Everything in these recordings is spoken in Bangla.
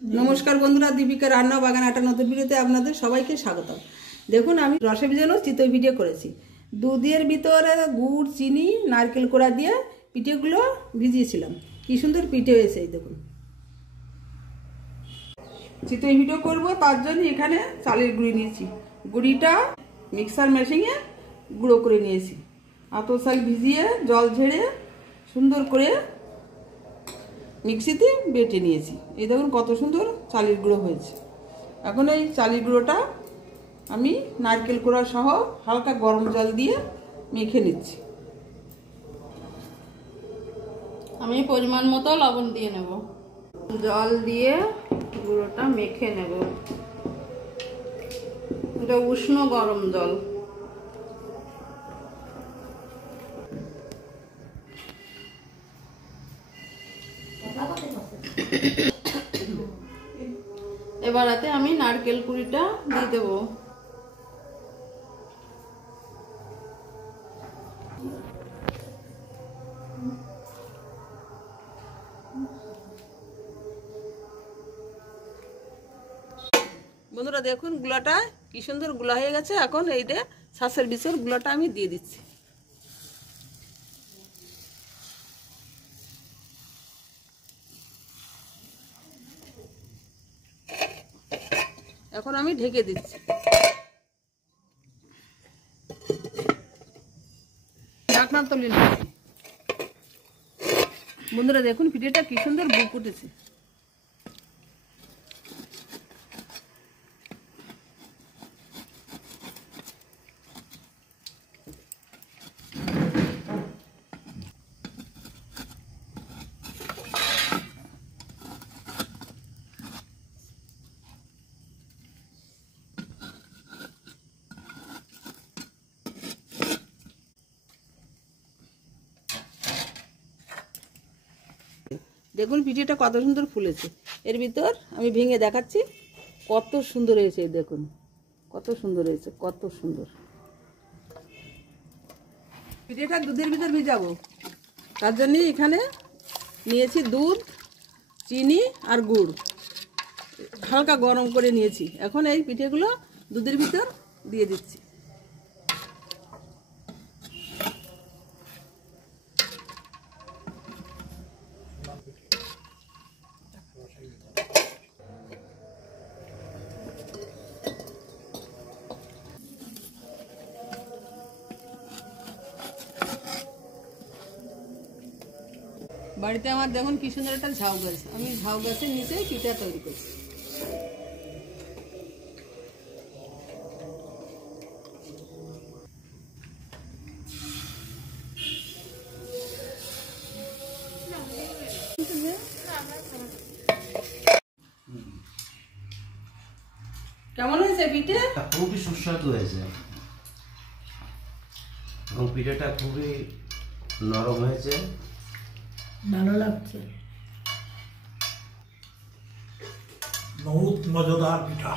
নমস্কার বন্ধুরা, দীপিকা রান্না বাগান একটা নতুন ভিডিওতে আপনাদের সবাইকে স্বাগত। দেখুন, আমি রসে ভিজানো চিতই ভিডিও করেছি। দুধের ভিতরে গুড়, চিনি, নারকেল কোড়া দিয়ে পিঠেগুলো ভিজিয়েছিলাম। কি সুন্দর পিঠে হয়েছে। এই দেখুন, চিতই ভিডিও করব, তার জন্য এখানে চালের গুঁড়ি নিয়েছি। গুঁড়িটা মিক্সার মেশিনে গুঁড়ো করে নিয়েছি। আতপ চাল ভিজিয়ে জল ঝেড়ে সুন্দর করে মিক্সিতে বেটে নিয়েছি। এই দেখুন কত সুন্দর চালের গুঁড়ো হয়েছে। এখন এই চালের গুঁড়োটা আমি নারকেল কোড়া সহ হালকা গরম জল দিয়ে মেখে নিচ্ছি। আমি পরিমাণ মতো লবণ দিয়ে নেব। জল দিয়ে গুঁড়োটা মেখে নেব। এটা উষ্ণ গরম জল। এবারেতে আমি নারকেল কুড়িটা দিয়ে দেব। বন্ধুরা দেখুন, গুলাটা কি সুন্দর গুলা হয়ে গেছে। এখন এই যে শাঁসের বিচের গুলাটা আমি দিয়ে দিচ্ছি। এখন আমি ঢেকে দিচ্ছি। ঢাকনা তুলে নিচ্ছি। বন্ধুরা দেখুন, পিঠেটা কি সুন্দর বুক উঠেছে। দেখুন পিঠেটা কত সুন্দর ফুলেছে। এর ভিতর আমি ভেঙে দেখাচ্ছি কত সুন্দর হয়েছে। দেখুন কত সুন্দর হয়েছে, কত সুন্দর। পিঠেটা দুধের ভিতর ভিজাবো, তার জন্য এখানে নিয়েছি দুধ, চিনি আর গুড় হালকা গরম করে নিয়েছি। এখন এই পিঠেগুলো দুধের ভিতর দিয়ে দিচ্ছি। বাড়িতে আমার দেখুন কি সুন্দর একটা ঝাউ গাছ। আমি ঝাউ গাছের নিচে পিঠা তৈরি করছি। কেমন হয়েছে পিঠে? খুবই সুস্বাদু হয়েছে এবং পিঠাটা খুবই নরম হয়েছে, ভালো লাগছে। বহুত মজাদার পিঠা,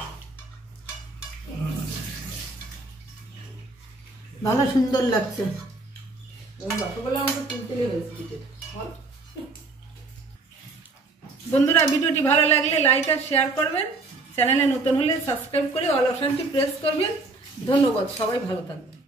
ভালো সুন্দর লাগছে। বন্ধুরা ভিডিওটি ভালো লাগলে লাইক আর শেয়ার করবেন। চ্যানেলে নতুন হলে সাবস্ক্রাইব করে অল অপশনটি প্রেস করবেন। ধন্যবাদ, সবাই ভালো থাকবেন।